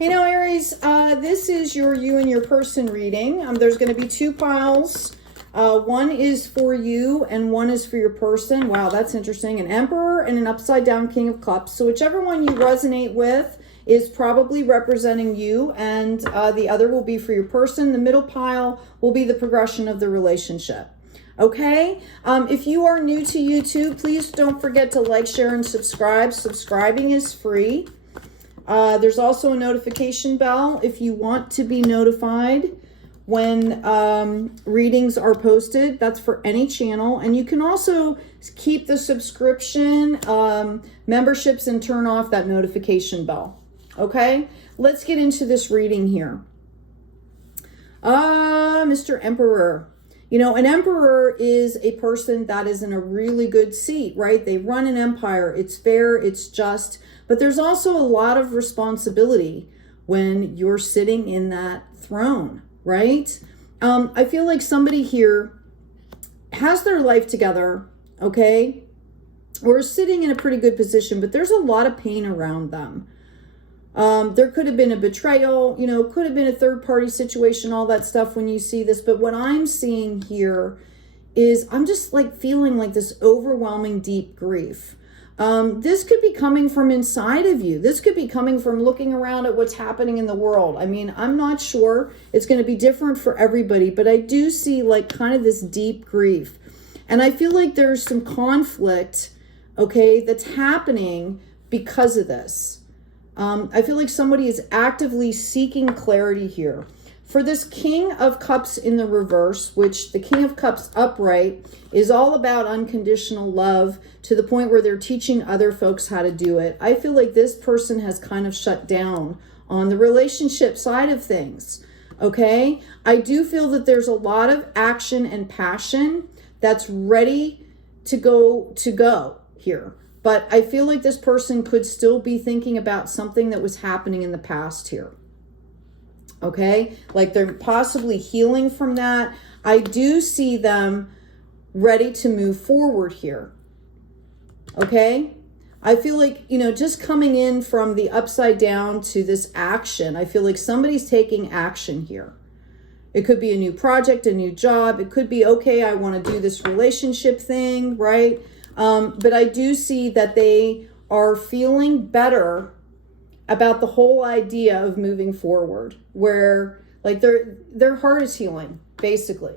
Hey now, Aries, this is your you and your person reading. There's going to be two piles. One is for you and one is for your person. Wow, that's interesting. An Emperor and an upside down King of Cups. So whichever one you resonate with is probably representing you, and the other will be for your person. The middle pile will be the progression of the relationship. Okay, if you are new to YouTube, please don't forget to like, share, and subscribe. Subscribing is free. There's also a notification bell if you want to be notified when readings are posted. That's for any channel. And you can also keep the subscription memberships and turn off that notification bell. Okay, let's get into this reading here. Mr. Emperor. You know, an emperor is a person that is in a really good seat, right? They run an empire. It's fair, it's just, but there's also a lot of responsibility when you're sitting in that throne, right? I feel like somebody here has their life together, okay? Or is sitting in a pretty good position, but there's a lot of pain around them. There could have been a betrayal, you know, could have been a third party situation, all that stuff when you see this. But what I'm seeing here is I'm just like feeling like this overwhelming deep grief. This could be coming from inside of you. This could be coming from looking around at what's happening in the world. I mean, I'm not sure. It's going to be different for everybody, but I do see like kind of this deep grief. And I feel like there's some conflict, okay, that's happening because of this. I feel like somebody is actively seeking clarity here. For this King of Cups in the reverse, which the King of Cups upright is all about unconditional love to the point where they're teaching other folks how to do it. I feel like this person has kind of shut down on the relationship side of things. Okay? I do feel that there's a lot of action and passion that's ready to go here. But I feel like this person could still be thinking about something that was happening in the past here. Okay? Like they're possibly healing from that. I do see them ready to move forward here. Okay? I feel like, you know, just coming in from the upside down to this action, I feel like somebody's taking action here. It could be a new project, a new job. It could be, okay, I want to do this relationship thing, right? But I do see that they are feeling better about the whole idea of moving forward, where like their heart is healing, basically.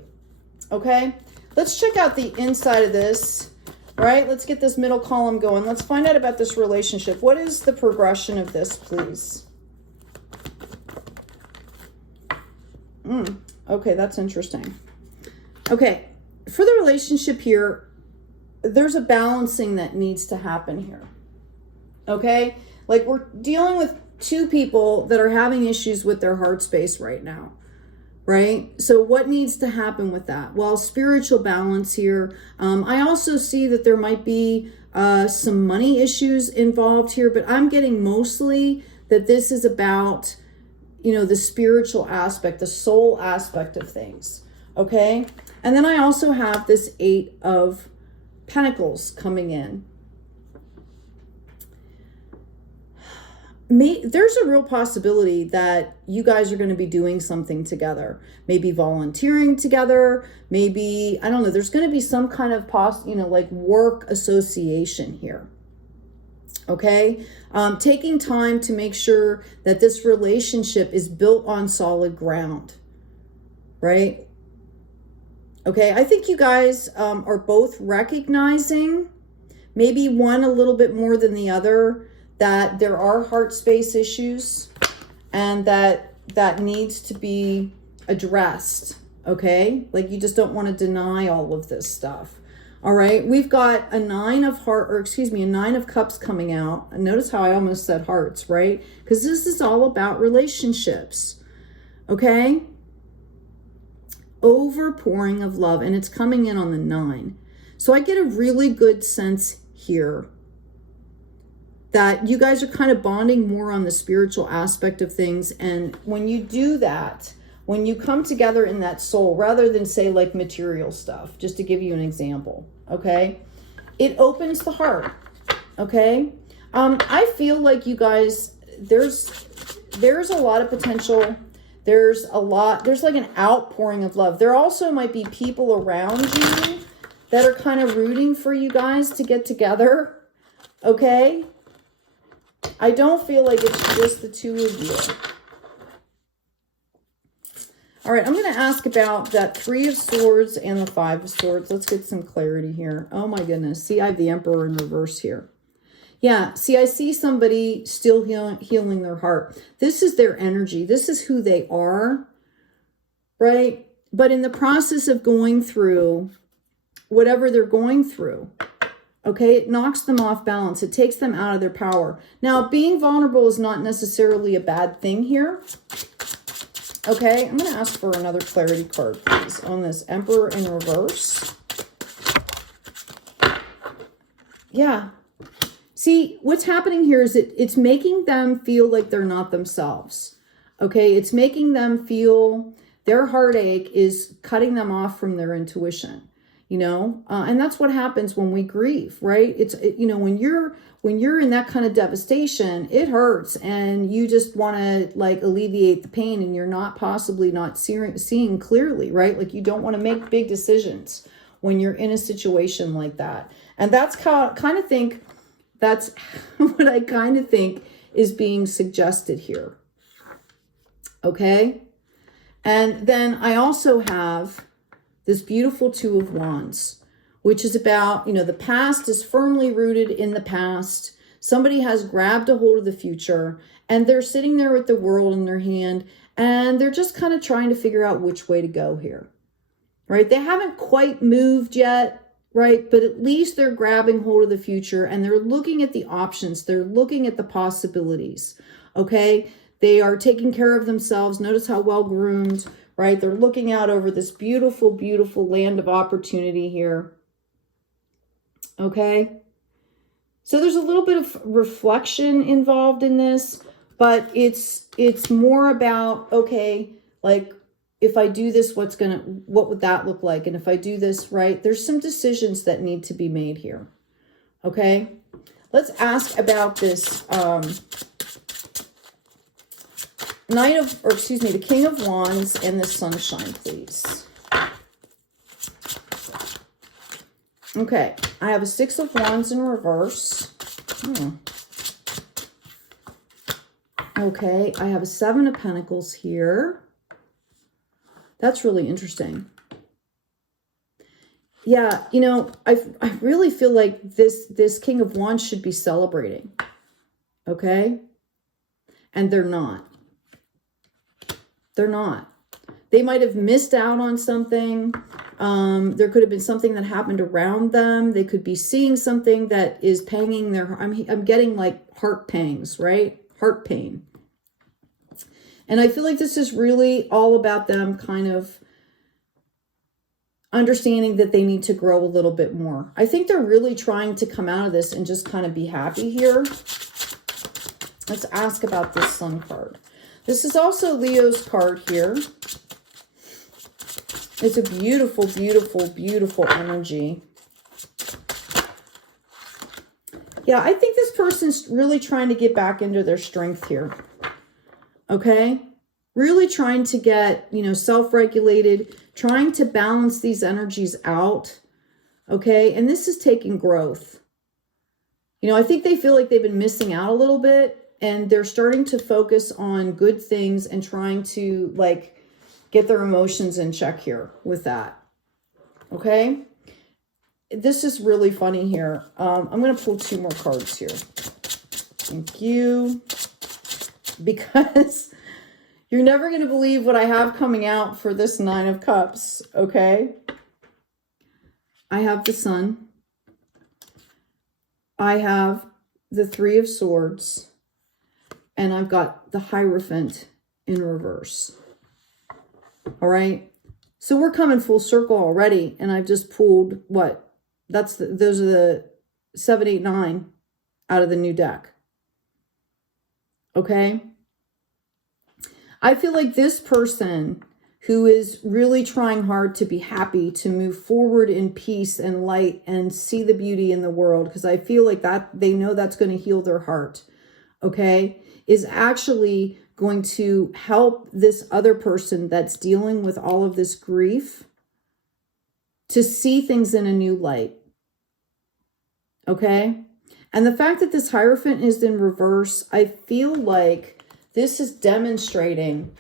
Okay, let's check out the inside of this, right? Let's get this middle column going. Let's find out about this relationship. What is the progression of this, please? Okay, that's interesting. Okay, for the relationship here, there's a balancing that needs to happen here. Okay? Like we're dealing with two people that are having issues with their heart space right now. Right? So what needs to happen with that? Well, spiritual balance here. I also see that there might be some money issues involved here, but I'm getting mostly that this is about, you know, the spiritual aspect, the soul aspect of things. Okay? And then I also have this 8 of Pentacles coming in. There's a real possibility that you guys are going to be doing something together, maybe volunteering together, maybe, I don't know, there's going to be some kind of like work association here. Okay, taking time to make sure that this relationship is built on solid ground, right? Okay, I think you guys are both recognizing, maybe one a little bit more than the other, that there are heart space issues and that needs to be addressed, okay? Like you just don't want to deny all of this stuff. All right, we've got a 9 of a 9 of Cups coming out. Notice how I almost said hearts, right? Because this is all about relationships, okay? Overpouring of love, and it's coming in on the 9. So I get a really good sense here that you guys are kind of bonding more on the spiritual aspect of things. And when you do that, when you come together in that soul, rather than say like material stuff, just to give you an example, okay, it opens the heart. Okay, I feel like you guys, there's there's a lot of potential. There's like an outpouring of love. There also might be people around you that are kind of rooting for you guys to get together. Okay? I don't feel like it's just the two of you. All right, I'm going to ask about that 3 of Swords and the 5 of Swords. Let's get some clarity here. Oh my goodness. See, I have the Emperor in reverse here. Yeah, see, I see somebody still healing their heart. This is their energy. This is who they are, right? But in the process of going through whatever they're going through, okay, it knocks them off balance. It takes them out of their power. Now, being vulnerable is not necessarily a bad thing here. Okay, I'm going to ask for another clarity card, please, on this Emperor in reverse. Yeah. See, what's happening here is it's making them feel like they're not themselves. Okay, it's making them feel their heartache is cutting them off from their intuition, you know, and that's what happens when we grieve, right? You know, when you're in that kind of devastation, it hurts and you just want to like alleviate the pain and you're not seeing clearly, right? Like you don't want to make big decisions when you're in a situation like that. And that's what I kind of think is being suggested here. Okay. And then I also have this beautiful 2 of Wands, which is about, you know, the past is firmly rooted in the past. Somebody has grabbed a hold of the future and they're sitting there with the world in their hand and they're just kind of trying to figure out which way to go here, right? They haven't quite moved yet, right? But at least they're grabbing hold of the future and they're looking at the options. They're looking at the possibilities, okay? They are taking care of themselves. Notice how well groomed, right? They're looking out over this beautiful, beautiful land of opportunity here. Okay. So there's a little bit of reflection involved in this, but it's more about, okay, like if I do this, what would that look like? And if I do this, right, there's some decisions that need to be made here. Okay. Let's ask about this, the King of Wands and the Sunshine, please. Okay, I have a 6 of Wands in reverse. Okay, I have a 7 of Pentacles here. That's really interesting. Yeah, you know, I really feel like this King of Wands should be celebrating. Okay? And they're not. They're not. They might have missed out on something. There could have been something that happened around them. They could be seeing something that is panging their, I'm getting like heart pangs, right? Heart pain. And I feel like this is really all about them kind of understanding that they need to grow a little bit more. I think they're really trying to come out of this and just kind of be happy here. Let's ask about this Sun card. This is also Leo's card here. It's a beautiful, beautiful, beautiful energy. Yeah, I think this person's really trying to get back into their strength here. Okay? Really trying to get, you know, self-regulated, trying to balance these energies out. Okay? And this is taking growth. You know, I think they feel like they've been missing out a little bit. And they're starting to focus on good things and trying to like get their emotions in check here with that. Okay. This is really funny here. I'm going to pull 2 more cards here. Thank you. Because you're never going to believe what I have coming out for this 9 of Cups. Okay. I have the Sun. I have the 3 of Swords. And I've got the Hierophant in reverse. All right. So we're coming full circle already. And I've just pulled what? Those are the 7, 8, 9 out of the new deck. Okay. I feel like this person who is really trying hard to be happy, to move forward in peace and light and see the beauty in the world, because I feel like that they know that's going to heal their heart. Okay. Is actually going to help this other person that's dealing with all of this grief to see things in a new light. Okay? And the fact that this Hierophant is in reverse, I feel like this is demonstrating.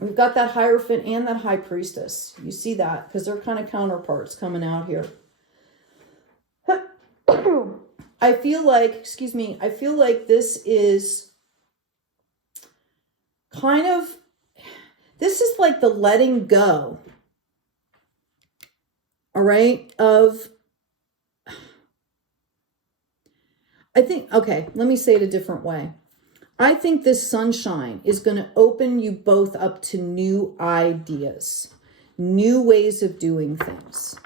We've got that Hierophant and that High Priestess. You see that? Because they're kind of counterparts coming out here. I feel like, excuse me, I feel like this is kind of, this is like the letting go. All right? Of, I think, okay, let me say it a different way. I think this sunshine is going to open you both up to new ideas, new ways of doing things.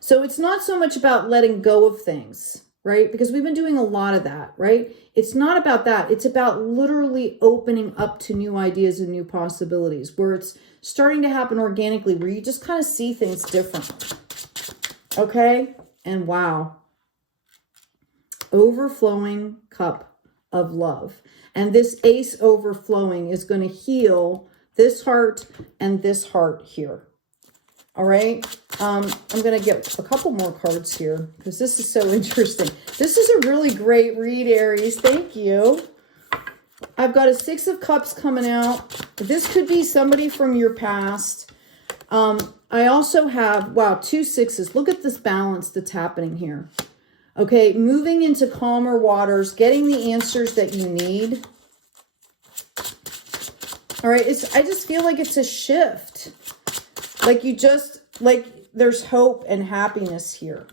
So it's not so much about letting go of things, right? Because we've been doing a lot of that, right? It's not about that. It's about literally opening up to new ideas and new possibilities, where it's starting to happen organically, where you just kind of see things differently. Okay? And wow. Overflowing cup of love. And this ace overflowing is going to heal this heart and this heart here. All right. I'm going to get a couple more cards here because this is so interesting. This is a really great read, Aries. Thank you. I've got a 6 of Cups coming out. This could be somebody from your past. I also have, wow, 2 sixes. Look at this balance that's happening here. Okay, moving into calmer waters, getting the answers that you need. All right, I just feel like it's a shift. Like there's hope and happiness here.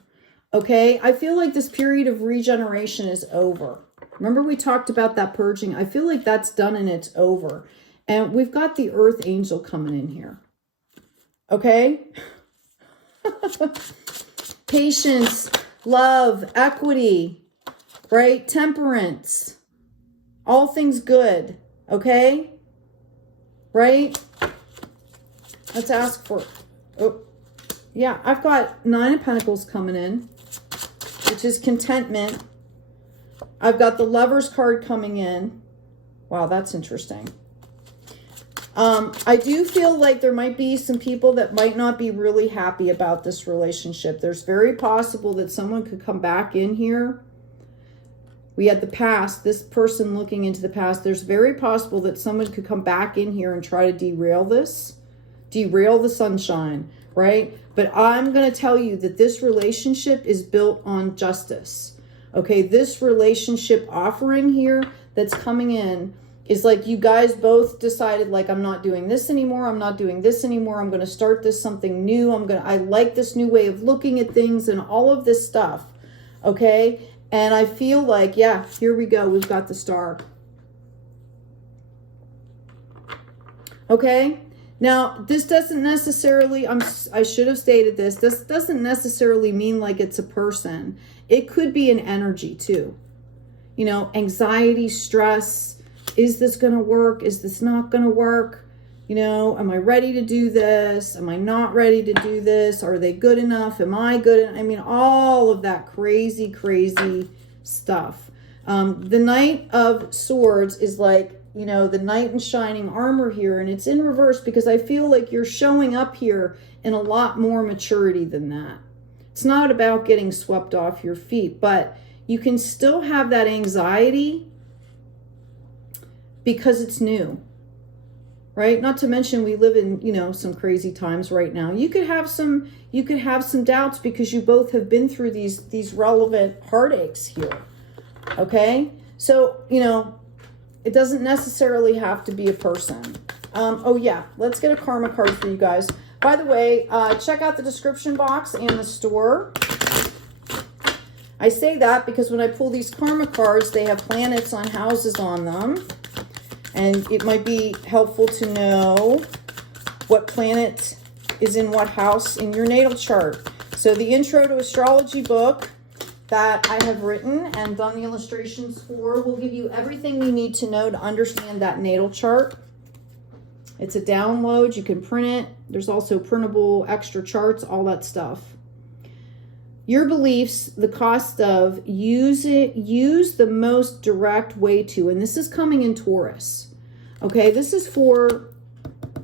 Okay, I feel like this period of regeneration is over. Remember we talked about that purging? I feel like that's done and it's over. And we've got the Earth Angel coming in here. Okay? Patience, love, equity, right? Temperance, all things good, okay? Right? Let's ask for, oh, yeah, I've got 9 of Pentacles coming in, which is contentment. I've got the Lovers card coming in. Wow, that's interesting. I do feel like there might be some people that might not be really happy about this relationship. There's very possible that someone could come back in here. We had the past, this person looking into the past. There's very possible that someone could come back in here and try to derail this, derail the sunshine, right? But I'm going to tell you that this relationship is built on justice. Okay, this relationship offering here that's coming in is like you guys both decided, like, I'm not doing this anymore. I'm not doing this anymore. I'm going to start this something new. I like this new way of looking at things and all of this stuff. Okay. And I feel like, yeah, here we go. We've got the Star. Okay. Now, this doesn't necessarily, I should have stated this. This doesn't necessarily mean like it's a person. It could be an energy too. You know, anxiety, stress. Is this going to work? Is this not going to work? You know, am I ready to do this? Am I not ready to do this? Are they good enough? Am I good enough? I mean, all of that crazy, crazy stuff. The Knight of Swords is like, you know, the knight in shining armor here, and it's in reverse because I feel like you're showing up here in a lot more maturity than that. It's not about getting swept off your feet, but you can still have that anxiety because it's new, right? Not to mention we live in, you know, some crazy times right now. You could have some doubts because you both have been through these relevant heartaches here. Okay? So, you know, it doesn't necessarily have to be a person. Oh yeah, let's get a karma card for you guys. By the way, check out the description box and the store. I say that because when I pull these karma cards, they have planets on houses on them. And it might be helpful to know what planet is in what house in your natal chart. So the Intro to Astrology book that I have written and done the illustrations for will give you everything you need to know to understand that natal chart. It's a download. You can print it. There's also printable extra charts, all that stuff. Your beliefs, the cost of use the most direct way to, and this is coming in Taurus. Okay, this is for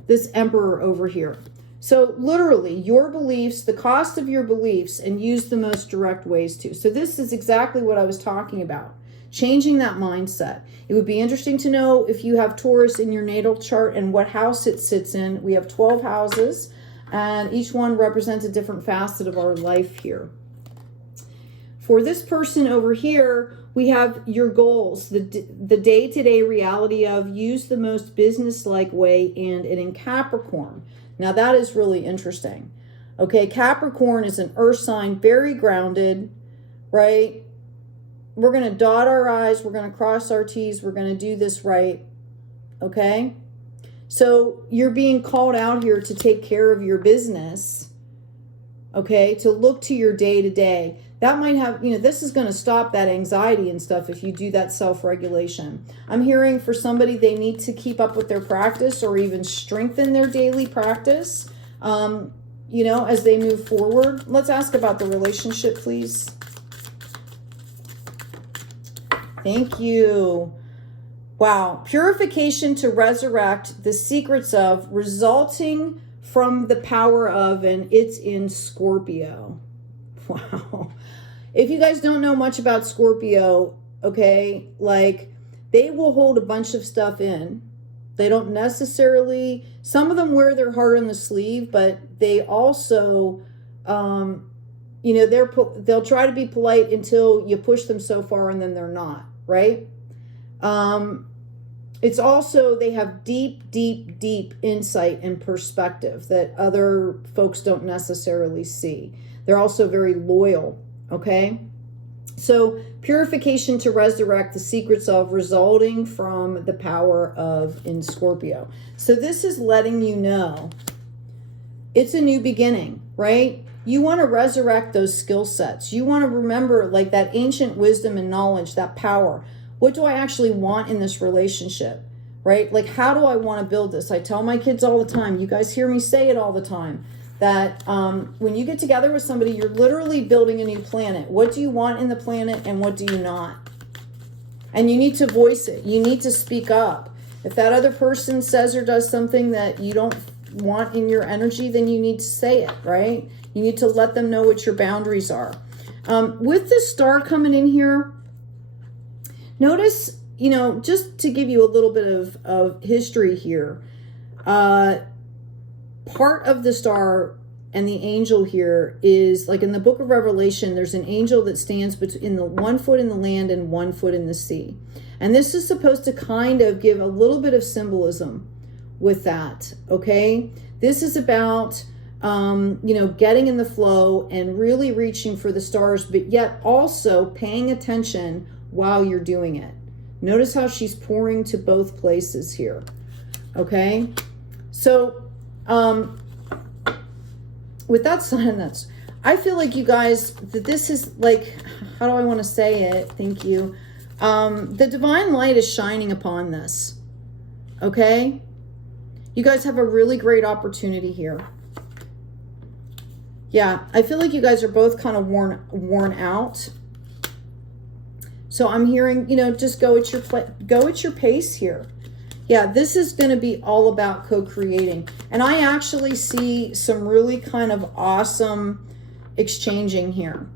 this Emperor over here. So literally, your beliefs, the cost of your beliefs, and use the most direct ways to. So this is exactly what I was talking about. Changing that mindset. It would be interesting to know if you have Taurus in your natal chart and what house it sits in. We have 12 houses, and each one represents a different facet of our life here. For this person over here, we have your goals, the day-to-day reality of use the most business-like way, and in Capricorn. Now that is really interesting. Okay, Capricorn is an earth sign, very grounded, right? We're going to dot our I's, we're going to cross our T's, we're going to do this right, okay? So you're being called out here to take care of your business, okay? To look to your day-to-day. That might have, you know, this is going to stop that anxiety and stuff if you do that self-regulation. I'm hearing for somebody, they need to keep up with their practice or even strengthen their daily practice, you know, as they move forward. Let's ask about the relationship, please. Thank you. Wow. Purification to resurrect the secrets of, resulting from the power of, and it's in Scorpio. Wow. If you guys don't know much about Scorpio, okay, like they will hold a bunch of stuff in. They don't necessarily, some of them wear their heart on the sleeve, but they also, you know, they'll try to be polite until you push them so far and then they're not, right? It's also, they have deep, deep, deep insight and perspective that other folks don't necessarily see. They're also very loyal, okay? So purification to resurrect the secrets of, resulting from the power of, in Scorpio. So this is letting you know it's a new beginning, right? You want to resurrect those skill sets. You want to remember like that ancient wisdom and knowledge, that power. What do I actually want in this relationship, right? Like, how do I want to build this? I tell my kids all the time, you guys hear me say it all the time, that when you get together with somebody, you're literally building a new planet. What do you want in the planet and what do you not? And you need to voice it. You need to speak up. If that other person says or does something that you don't want in your energy, then you need to say it, right? You need to let them know what your boundaries are. With the star coming in here, notice, you know, just to give you a little bit of history here, part of the star and the angel here is like in the book of Revelation, there's an angel that stands between the 1 foot in the land and 1 foot in the sea. And this is supposed to kind of give a little bit of symbolism with that, okay? This is about, you know, getting in the flow and really reaching for the stars, but yet also paying attention while you're doing it. Notice how she's pouring to both places here, okay? So, with that sign, I feel like you guys, that this is like, how do I want to say it? Thank you. The divine light is shining upon this, okay? You guys have a really great opportunity here. Yeah, I feel like you guys are both kind of worn out. So I'm hearing, you know, just go at your pace here. Yeah, this is going to be all about co-creating. And I actually see some really kind of awesome exchanging here.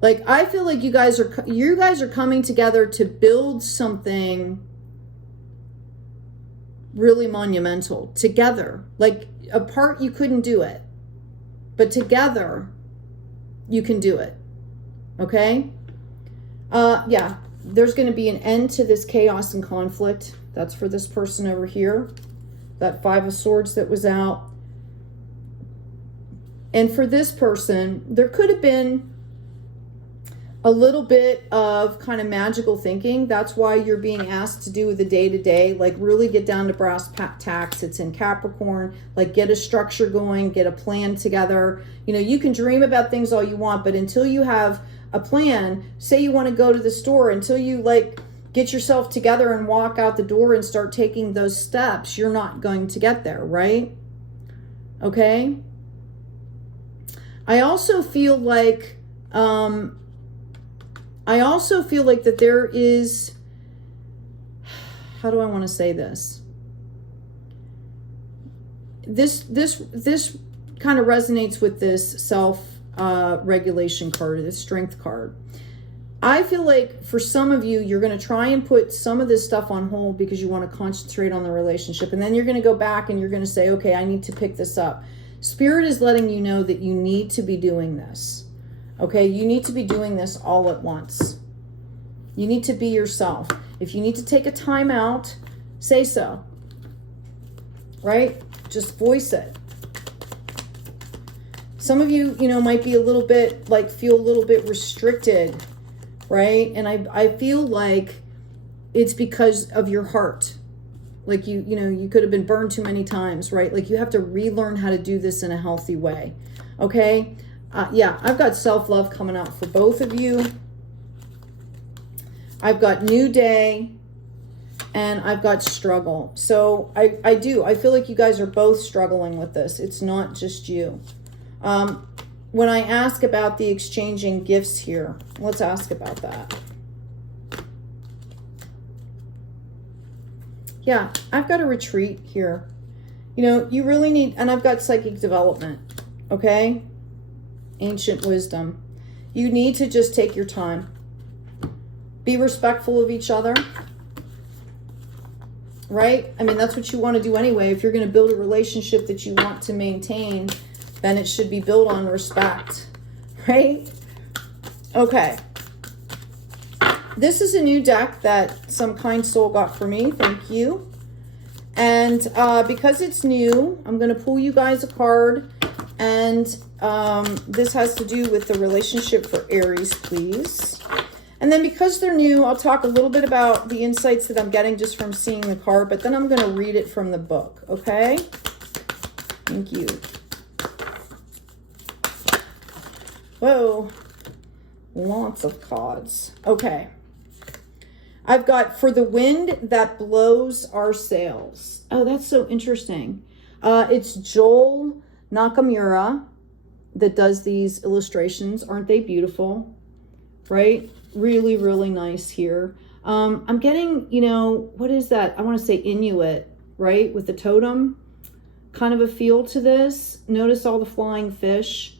Like, I feel like you guys are coming together to build something really monumental together. Like, apart you couldn't do it, but together you can do it. Okay? Yeah, there's going to be an end to this chaos and conflict. That's for this person over here. That 5 of Swords that was out. And for this person, there could have been a little bit of kind of magical thinking. That's why you're being asked to do the day-to-day, like really get down to brass tacks. It's in Capricorn, like get a structure going, get a plan together. You know, you can dream about things all you want, but until you have a plan, say you want to go to the store, until you like get yourself together and walk out the door and start taking those steps, you're not going to get there, right? Okay. I also feel like that there is, how do I want to say this? This kind of resonates with this self-regulation card, this strength card. I feel like for some of you, you're going to try and put some of this stuff on hold because you want to concentrate on the relationship. And then you're going to go back and you're going to say, okay, I need to pick this up. Spirit is letting you know that you need to be doing this. Okay, you need to be doing this all at once. You need to be yourself. If you need to take a time out, say so. Right? Just voice it. Some of you, might be a little bit, feel a little bit restricted, right? And I feel like it's because of your heart. Like you could have been burned too many times, right? Like you have to relearn how to do this in a healthy way. Okay? Yeah, I've got self-love coming out for both of you. I've got new day and I've got struggle. So I feel like you guys are both struggling with this. It's not just you. When I ask about the exchanging gifts here, let's ask about that. Yeah, I've got a retreat here. You really need, and I've got psychic development, okay? Ancient wisdom. You need to just take your time. Be respectful of each other, right? I mean, that's what you want to do anyway. If you're going to build a relationship that you want to maintain, then it should be built on respect, right? Okay. This is a new deck that some kind soul got for me. Thank you. And because it's new, I'm going to pull you guys a card. And this has to do with the relationship for Aries, please. And then because they're new, I'll talk a little bit about the insights that I'm getting just from seeing the card. But then I'm going to read it from the book, okay? Thank you. Whoa. Lots of cards. Okay. I've got for the wind that blows our sails. Oh, that's so interesting. It's Joel Nakamura that does these illustrations. Aren't they beautiful? Right? Really, really nice here. I'm getting, what is that? I want to say Inuit, right? With the totem. Kind of a feel to this. Notice all the flying fish.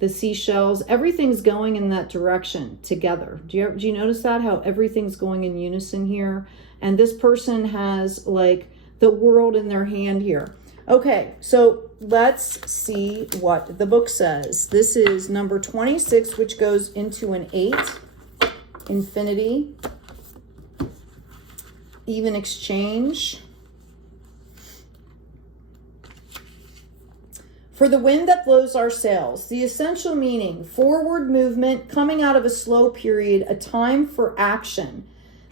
The seashells, everything's going in that direction together. Do you notice that? How everything's going in unison here? And this person has like the world in their hand here. Okay, so let's see what the book says. This is number 26, which goes into an 8. Infinity. Even exchange. For the wind that blows our sails, the essential meaning, forward movement, coming out of a slow period, a time for action.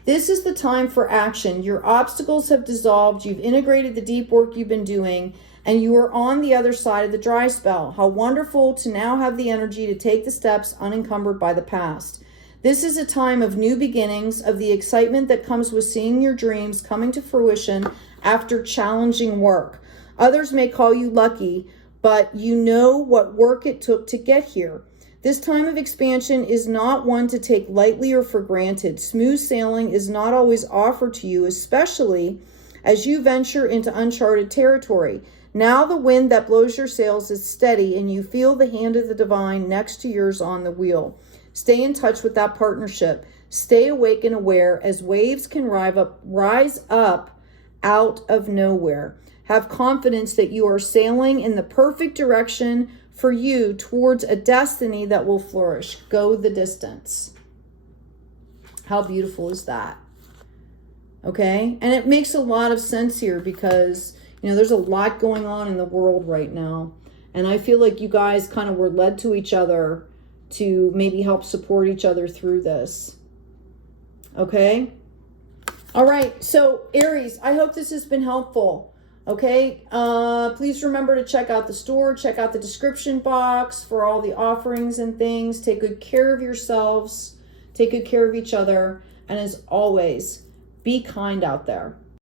This is the time for action. Your obstacles have dissolved. You've integrated the deep work you've been doing, and you are on the other side of the dry spell. How wonderful to now have the energy to take the steps unencumbered by the past. This is a time of new beginnings, of the excitement that comes with seeing your dreams coming to fruition after challenging work. Others may call you lucky, but you know what work it took to get here. This time of expansion is not one to take lightly or for granted. Smooth sailing is not always offered to you, especially as you venture into uncharted territory. Now the wind that blows your sails is steady and you feel the hand of the divine next to yours on the wheel. Stay in touch with that partnership. Stay awake and aware as waves can rise up out of nowhere. Have confidence that you are sailing in the perfect direction for you towards a destiny that will flourish. Go the distance. How beautiful is that? Okay? And it makes a lot of sense here because, there's a lot going on in the world right now. And I feel like you guys kind of were led to each other to maybe help support each other through this. Okay? All right. So, Aries, I hope this has been helpful. Okay, please remember to check out the store, check out the description box for all the offerings and things. Take good care of yourselves, take good care of each other, and as always, be kind out there.